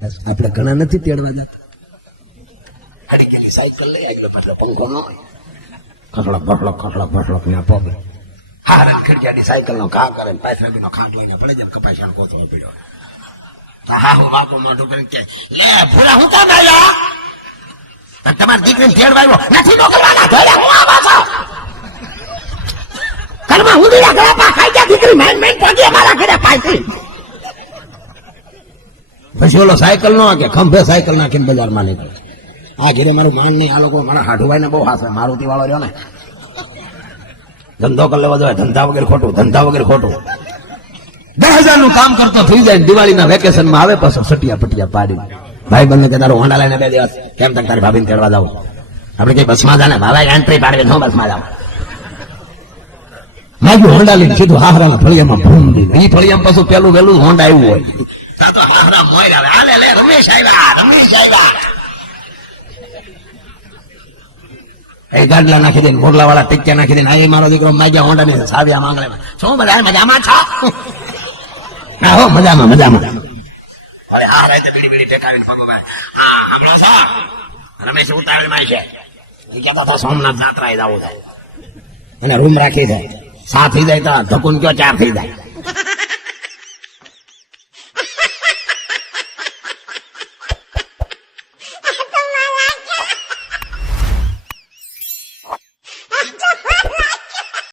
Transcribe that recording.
આપણે ઘણા નથી તેડવા જતા. સાયકલ લઈ આવી પાછળ પંખો ન હોય, ખસડક ભસડક ખસડક ભસડક ને પગ હારણ ખડજાડી સાયકલ નો ઘા કરે પાછળ નો ખા જોઈને પડે છે કપાસાણ કોતો પડ્યો. હા હું બાપુ મોઢું કરીને કે પૂરા હું કામ આવ્યા તમારી દીકરીને તેડવા આવ્યો નથી મોકલવાના ધોળે હું આવા છો ઘરમાં હુંદીડા ગળા પા ખાઈ ગયા દીકરી મેન મેન પગે મારા ઘરે પાછી. પછી ઓલો સાયકલ નો કે ખંભે સાયકલ નાખીને બજારમાં નીકળે. આ ઘેરે મારું માન નહીં, આ લોકો મારા હાઢુભાઈ ને બહુ હાસે. મારુતિ વાળો રહ્યો ને ધંધો કરી લેવા જોઈએ, ધંધા વગર ખોટું, ધંધા વગર ખોટું. 10,000 નું કામ કરતો થઈ જાય, દિવાળીના વેકેશન માં આવે પાછો સટિયા પટિયા પાડી. ભાઈ બંને કે તારો હોંડા લઈને 2 દિવસ કેમ તક તારી ભાભીને તેડવા જાવ. આપણે કઈ બસમાં જાને ભાઈ એન્ટ્રી પાડવી ન બસમાં જાવ. માગ્યું હોંડા લઈને સીધું હાહરાના ફળિયામાં ભૂમ દીધું. એ ફળિયામાં પાછું પેલું વેલું હોંડા આવ્યું હોય. તો હાહરા મોય આવે હાલે લે રમેશ આવ્યા, રમેશ આવ્યા. એ ગાડલા નાખી દે, મોરલા વાળા ટીક્યા નાખી દે. આ મારો દીકરો માગ્યા હોંડા ને સાવ્યા માંગલેમાં. શું બધા મજામાં છો? હા હો મજામાં મજામાં. અરે આ રાતે બીડી બીડી ટેકાવીને પગો ભાઈ હા હમણાં છો રમેશ ઉતાવળમાં છે. એ કહેતા હતા સોમનાથ જાત્રાએ જવું થાય અને રૂમ રાખી જાય. 7 થઈ જાય તો ધકુન કયો 4 થઈ જાય.